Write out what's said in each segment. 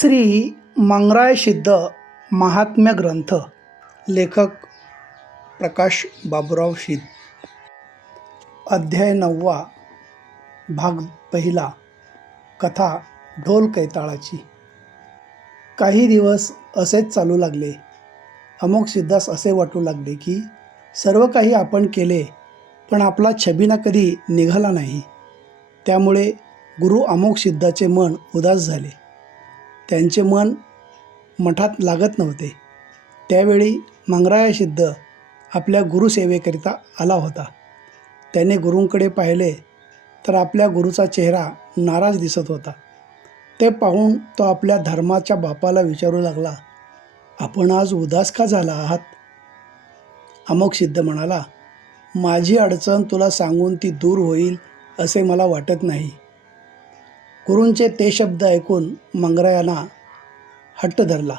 श्री मंगराय सिद्ध महात्म्य ग्रंथ लेखक प्रकाश बाबुराव शिद अध्याय नववा भाग पहिला कथा ढोल कैताळाची. काही दिवस असेच चालू लागले. अमुक सिद्धास असे वाटू लागले की सर्व काही आपण केले पण आपला छबिना कधी निघाला नाही. त्यामुळे गुरु अमोक सिद्धाचे मन उदास झाले. त्यांचे मन मठात लागत नव्हते. त्यावेळी मंगराया सिद्ध आपल्या गुरुसेवेकरिता आला होता. त्याने गुरूंकडे पाहिले तर आपल्या गुरुचा चेहरा नाराज दिसत होता. ते पाहून तो आपल्या धर्माच्या बापाला विचारू लागला आपण आज उदास का झाला आहात? अमोक सिद्ध म्हणाला माझी अडचण तुला सांगून ती दूर होईल असे मला वाटत नाही. गुरूंचे ते शब्द ऐकून मंगरायाना हट्ट धरला.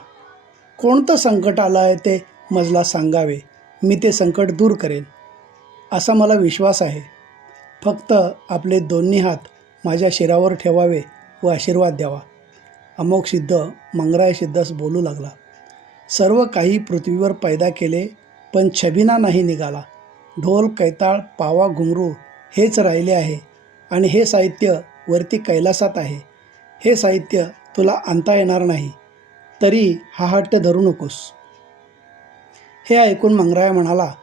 कोणतं संकट आलं आहे ते मजला सांगावे. मी ते संकट दूर करेन. असा मला विश्वास आहे. फक्त आपले दोन्ही हात माझ्या शिरावर ठेवावे व आशीर्वाद द्यावा. अमोक सिद्ध मंगराय सिद्धास बोलू लागला. सर्व काही पृथ्वीवर पैदा केले पण छबिना नाही निघाला. ढोल कैताळ पावा घुंगरू हेच राहिले आहे आणि हे साहित्य वरती कैलासात आहे. हे साहित्य तुला आणता येणार नाही. तरी हा हट्ट धरू नकोस. हे ऐकून मंगराया म्हणाला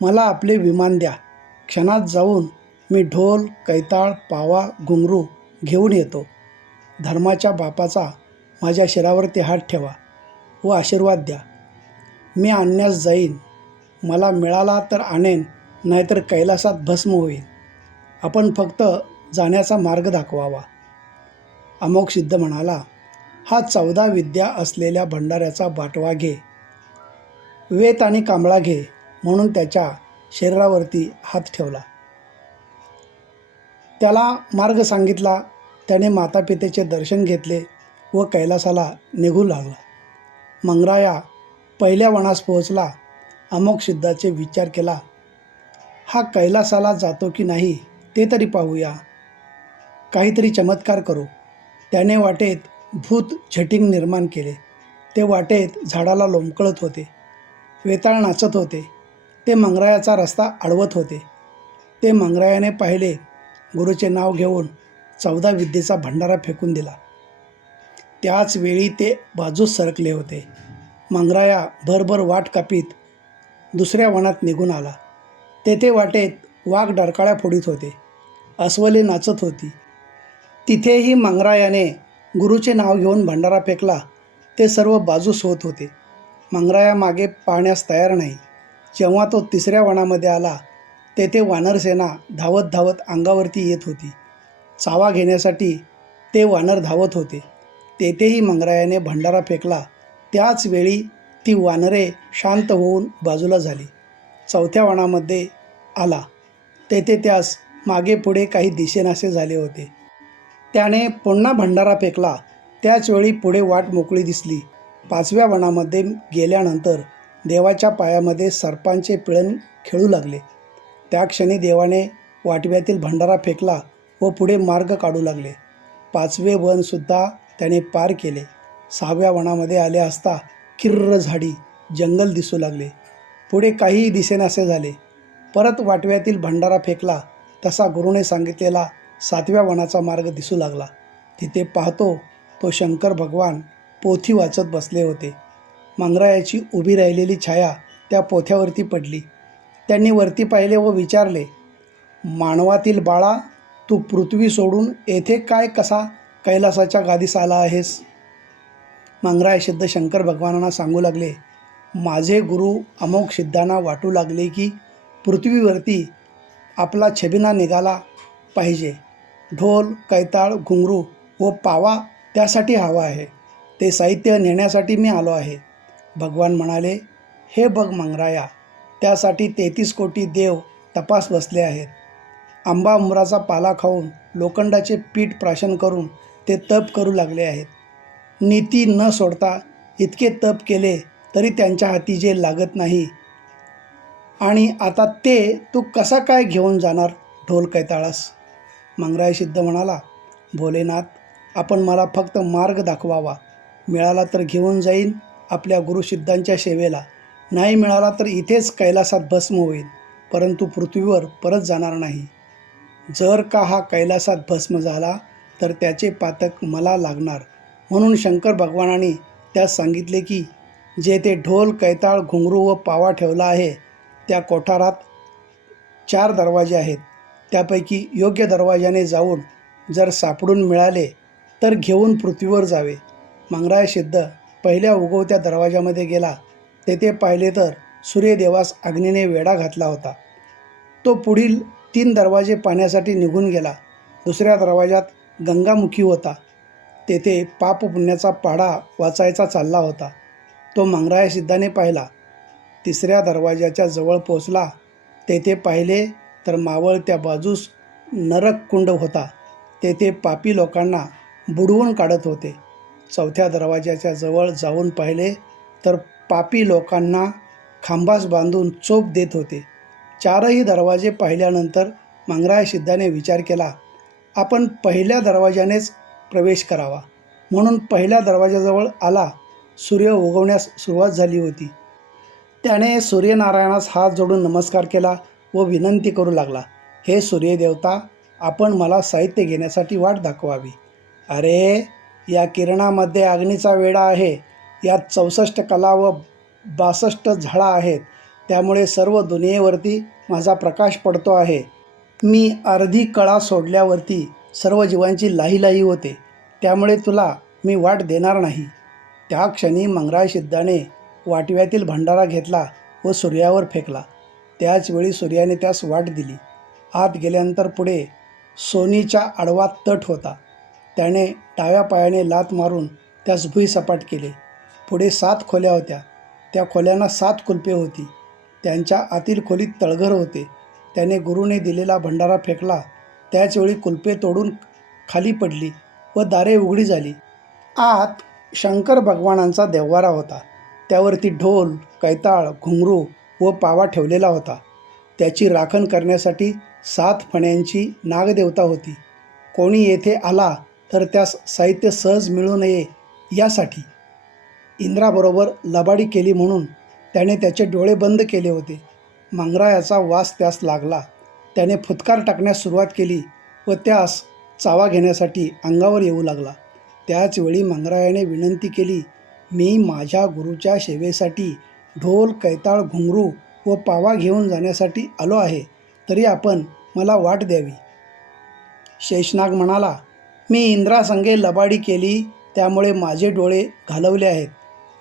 मला आपले विमान द्या. क्षणात जाऊन मी ढोल कैताळ पावा घुंगरू घेऊन येतो. धर्माच्या बापाचा माझ्या शिरावरती हात ठेवा व आशीर्वाद द्या. मी आणण्यास जाईन. मला मिळाला तर आणेन नाहीतर कैलासात भस्म होईल. आपण फक्त जाण्याचा मार्ग दाखवावा. अमोक सिद्ध म्हणाला हा चौदा विद्या असलेल्या भंडाऱ्याचा बाटवा घे. वेत आणि कांबळा घे म्हणून त्याच्या शरीरावरती हात ठेवला. त्याला मार्ग सांगितला. त्याने मातापितेचे दर्शन घेतले व कैलासाला निघू लागला. मंगराया पहिल्या वनास पोहोचला. अमोक सिद्धाचे विचार केला हा कैलासाला जातो की नाही ते तरी पाहूया. काहीतरी चमत्कार करू. त्याने वाटेत भूत झटिंग निर्माण केले. ते वाटेत झाडाला लोंबकळत होते. वेताळ नाचत होते. ते मंगरायाचा रस्ता अडवत होते. ते मंगरायाने पाहिले गुरुचे नाव घेऊन चौदा विद्येचा भंडारा फेकून दिला. त्याच वेळी ते बाजूस सरकले होते. मंगराया भरभर वाट कापीत दुसऱ्या वनात निघून आला. तेथे वाटेत वाघ डरकाळ्या फोडीत होते. अस्वले नाचत होती. तिथेही मंगरायाने गुरुचे नाव घेऊन भंडारा फेकला. ते सर्व बाजूस होत होते. मंगराया मागे पाहण्यास तयार नाही. जेव्हा तो तिसऱ्या वनामध्ये आला तेथे वानरसेना धावत धावत अंगावरती येत होती. चावा घेण्यासाठी ते वानर धावत होते. तेथेही मंगरायाने भंडारा फेकला. त्याच वेळी ती वानरे शांत होऊन बाजूला झाली. चौथ्या वनामध्ये आला. तेथे त्यास मागे पुढे काही दिसेनासे झाले होते. त्याने पुन्हा भंडारा फेकला. त्याचवेळी पुढे वाट मोकळी दिसली. पाचव्या वनामध्ये गेल्यानंतर देवाच्या पायामध्ये सर्पांचे पिळण खेळू लागले. त्या क्षणी देवाने वाटव्यातील भंडारा फेकला व पुढे मार्ग काढू लागले. पाचवे वनसुद्धा त्याने पार केले. सहाव्या वनामध्ये आले असता किर्र झाडी जंगल दिसू लागले. पुढे काहीही दिसेनासे झाले. परत वाटव्यातील भंडारा फेकला तसा गुरुने सांगितलेला सातव्या वनाचा मार्ग दिसू लागला. तिथे पाहतो तो शंकर भगवान पोथी वाचत बसले होते. मंगरायाची उभी राहिलेली छाया त्या पोथ्यावरती पडली. त्यांनी वरती पाहिले व विचारले मानवातील बाळा तू पृथ्वी सोडून येथे काय कसा कैलासाच्या गादीस आला आहेस? मंगराय सिद्ध शंकर भगवानांना सांगू लागले माझे गुरु अमोक सिद्धांना वाटू लागले की पृथ्वीवरती आपला छबिना निघाला पाहिजे. ढोल कैताळ घुंगरू व पावा त्यासाठी हवा आहे. ते साहित्य नेण्यासाठी मी आलो आहे. भगवान म्हणाले हे बघ मंगराया त्यासाठी तेहतीस कोटी देव तपास बसले आहेत. आंबा उमराचा पाला खाऊन लोखंडाचे पीठ प्राशन करून ते तप करू लागले आहेत. नीती न सोडता इतके तप केले तरी त्यांच्या हाती जे लागत नाही. आणि आता ते तू कसा काय घेऊन जाणार ढोल कैताळास? मंगराय सिद्ध म्हणाला भोलेनाथ आपण मला फक्त मार्ग दाखवावा. मिळाला तर घेऊन जाईन आपल्या गुरुसिद्धांच्या सेवेला. नाही मिळाला तर इथेच कैलासात भस्म होईल परंतु पृथ्वीवर परत जाणार नाही. जर का हा कैलासात भस्म झाला तर त्याचे पातक मला लागणार. म्हणून शंकर भगवानाने त्यास सांगितले की जेथे ढोल कैताळ घुंगरू व पावा ठेवला आहे त्या कोठारात चार दरवाजे आहेत. त्यापैकी योग्य दरवाजाने जाऊन जर सापडून मिळाले तर घेऊन पृथ्वीवर जावे. मंगराय सिद्ध पहिल्या उगवत्या दरवाजामध्ये गेला. तेथे पाहिले तर सूर्यदेवास अग्नीने वेढा घातला होता. तो पुढील तीन दरवाजे पाण्यासाठी निघून गेला. दुसऱ्या दरवाजात गंगामुखी होता. तेथे पाप पुण्याचा पाढा वाचायचा चालला होता. तो मंगराय सिद्धाने पाहिला. तिसऱ्या दरवाजाच्या जवळ पोचला तेथे पाहिले तर मावळ त्या बाजूस नरक कुंड होता. तेथे पापी लोकांना बुडवून काढत होते. चौथ्या दरवाजाच्या जवळ जाऊन पाहिले तर पापी लोकांना खांबास बांधून चोप देत होते. चारही दरवाजे पाहिल्यानंतर मंगराय सिद्धाने विचार केला आपण पहिल्या दरवाजानेच प्रवेश करावा. म्हणून पहिल्या दरवाजाजवळ आला. सूर्य उगवण्यास सुरुवात झाली होती. त्याने सूर्यनारायणास हात जोडून नमस्कार केला. व विनंती करू लागला हे सूर्यदेवता आपण मला साहित्य घेण्यासाठी वाट दाखवावी. अरे या किरणामध्ये अग्नीचा वेढा आहे. यात चौसष्ट कला व बासष्ट झाडा आहेत. त्यामुळे सर्व दुनियेवरती माझा प्रकाश पडतो आहे. मी अर्धी कळा सोडल्यावरती सर्व जीवांची लाही लाही होते. त्यामुळे तुला मी वाट देणार नाही. त्या क्षणी मंगराय सिद्धाने वाटव्यातील भंडारा घेतला व सूर्यावर फेकला. त्याचवेळी सूर्याने त्यास वाट दिली. आत गेल्यानंतर पुढे सोनीच्या आडवा तट होता. त्याने डाव्या पायाने लात मारून त्यास भुईसपाट केले. पुढे सात खोल्या होत्या. त्या खोल्यांना सात कुलपे होती. त्यांच्या आतील खोलीत तळघर होते. त्याने गुरुने दिलेला भंडारा फेकला. त्याचवेळी कुलपे तोडून खाली पडली व दारे उघडी झाली. आत शंकर भगवानांचा देव्हारा होता. त्यावरती ढोल कैताळ घुंगरू व पावा ठेवलेला होता. त्याची राखण करण्यासाठी सात फण्यांची नागदेवता होती. कोणी येथे आला तर त्यास साहित्य सहज मिळू नये यासाठी. इंद्राबरोबर लबाडी केली म्हणून त्याने त्याचे डोळे बंद केले होते. मंगरायाचा वास त्यास लागला. त्याने फुतकार टाकण्यास सुरुवात केली व त्यास चावा घेण्यासाठी अंगावर येऊ लागला. त्याचवेळी मंगरायाने विनंती केली मी माझ्या गुरुच्या सेवेसाठी ढोल कैताळ घुंगरू व पावा घेऊन जाण्यासाठी आलो आहे तरी आपण मला वाट द्यावी. शेषनाग म्हणाला मी इंद्रासंगे लबाडी केली त्यामुळे माझे डोळे घालवले आहेत.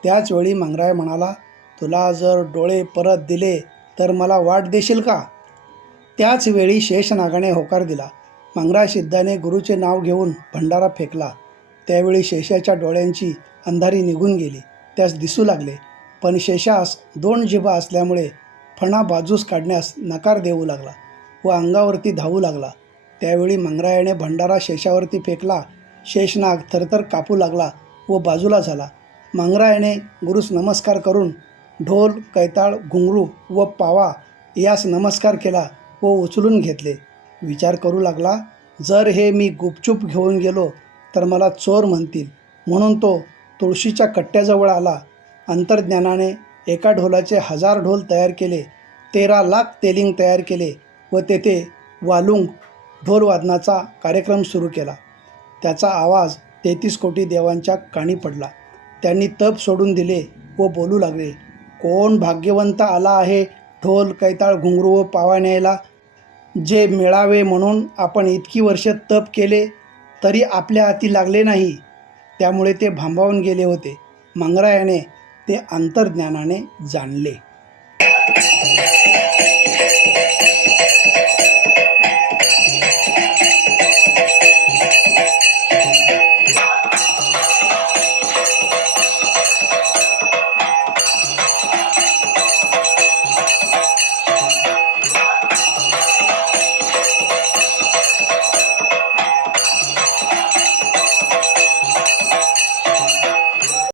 त्याचवेळी मंगराय म्हणाला तुला जर डोळे परत दिले तर मला वाट देशील का? त्याचवेळी शेषनागाने होकार दिला. मंगराय सिद्धाने गुरुचे नाव घेऊन भंडारा फेकला. त्यावेळी शेषाच्या डोळ्यांची अंधारी निघून गेली. त्यास दिसू लागले. पण शेषास दोन जिभा असल्यामुळे फणा बाजूस काढण्यास नकार देऊ लागला व अंगावरती धावू लागला. त्यावेळी मंगरायाने भंडारा शेषावरती फेकला शेषनाग थरथर कापू लागला व बाजूला झाला. मंगरायाने गुरुस नमस्कार करून ढोल कैताळ घुंगरू व पावा यास नमस्कार केला व उचलून घेतले. विचार करू लागला जर हे मी गुपचूप घेऊन गेलो तर मला चोर म्हणतील. म्हणून तो तुळशीच्या कट्ट्याजवळ आला अंतर्ज्ञानाने एका ढोलाचे हजार ढोल तयार केले तेरा लाख तेलिंग तयार केले व तेथे वालुंग ढोलवादनाचा कार्यक्रम सुरू केला. त्याचा आवाज तेहतीस कोटी देवांच्या काणी पडला. त्यांनी तप सोडून दिले व बोलू लागले कोण भाग्यवंत आला आहे ढोल कैताळ घुंगरू व पावा न्यायला? जे मिळावे म्हणून आपण इतकी वर्ष तप केले तरी आपल्या हाती लागले नाही. त्यामुळे ते भांबावून गेले होते. मंगरायाने ते अंतर्ज्ञानाने जाणले.